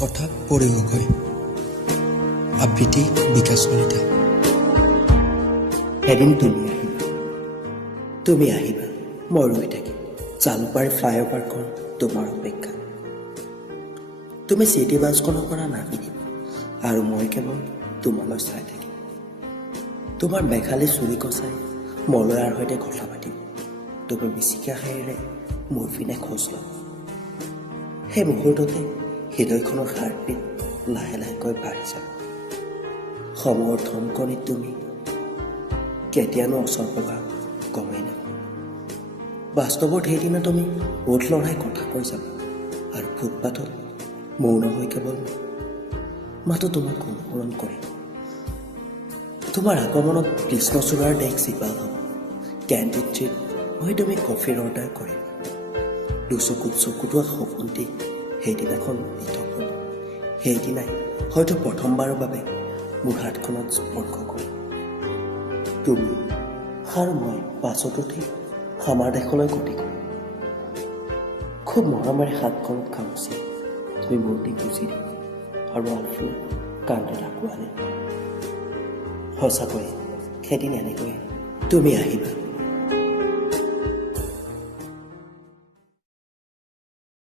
কথা পৰিবকৈ আবৃত্তি বিকাশ কলিতা। এদিন তুমি আহিবা, মই ৰৈ থাকিম জালুকবাৰী ফ্লাইঅভাৰখন তোমাৰ অপেক্ষা। তুমি চিটি বাছখনৰ পৰা নামি দিবা আৰু মই কেৱল তোমালৈ চাই থাকিম। তোমাৰ মেঘালী চুৰি কচাই মলয়াৰ সৈতে কথা পাতিব, তুমি মিচিকা শাৰীৰে মোৰ পিনে খোজ ল'ব। সেই মুহূৰ্ততে হৃদয়খনৰ হাৰ্টবিট লাহে লাহেকৈ বাঢ়ি যাব। সময়ৰ ধমকনিত তুমি কেতিয়ানো ওচৰ পাবা গমেই নাপাবা। বাস্তৱত সেইদিনা তুমি ওঠ লৰাই কথা কৈ যাবা আৰু ফুটপাথত মৌন হৈ কেৱল মাতো তোমাক অনুসৰণ কৰিম। তোমাৰ আগমনত কৃষ্ণচূড়াৰ দেশ চিপাল হ'ব। কেণ্টিন হৈ তুমি কফিৰ অৰ্ডাৰ কৰিবা। দুচকুত চকুটোৱা সপোনটি সেইদিনাখন পৃথক হ'ব। সেইদিনাই হয়তো প্ৰথমবাৰৰ বাবে মোৰ হাতখনত স্পৰ্শ কৰিম। তুমি আৰু মই বাছত উঠি আমাৰ দেশলৈ গতি কৰিম। খুব মৰমেৰে হাতখনত খামুচি তুমি মূৰ্তি গুচি দিম আৰু আলফুল কান্দত আঁকোৱালি। সঁচাকৈ সেইদিন এনেকৈ তুমি আহিবা।